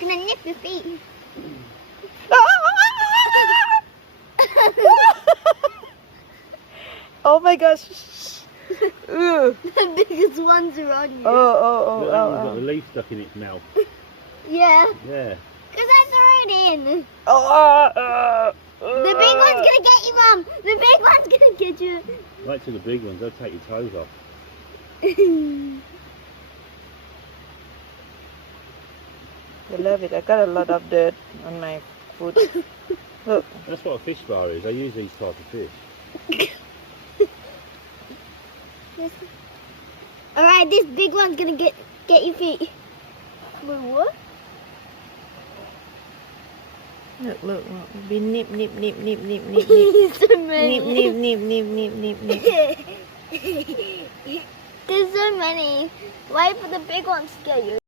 Gonna nip your feet. Oh my gosh. Ooh. The biggest ones are on you. Oh, Look, that one's got the leaf stuck in its mouth. Yeah. Yeah. Because I threw it in. The big one's gonna get you, Mum. The big one's gonna get you. Wait till the big ones, they'll take your toes off. I love it. I got a lot of dirt on my foot. Look. That's what a fish bar is. They use these type of fish. Alright, this big one's gonna get your feet. Wait, what? Look. Be nip. So many. Nip. There's so many. Why for the big ones to get you?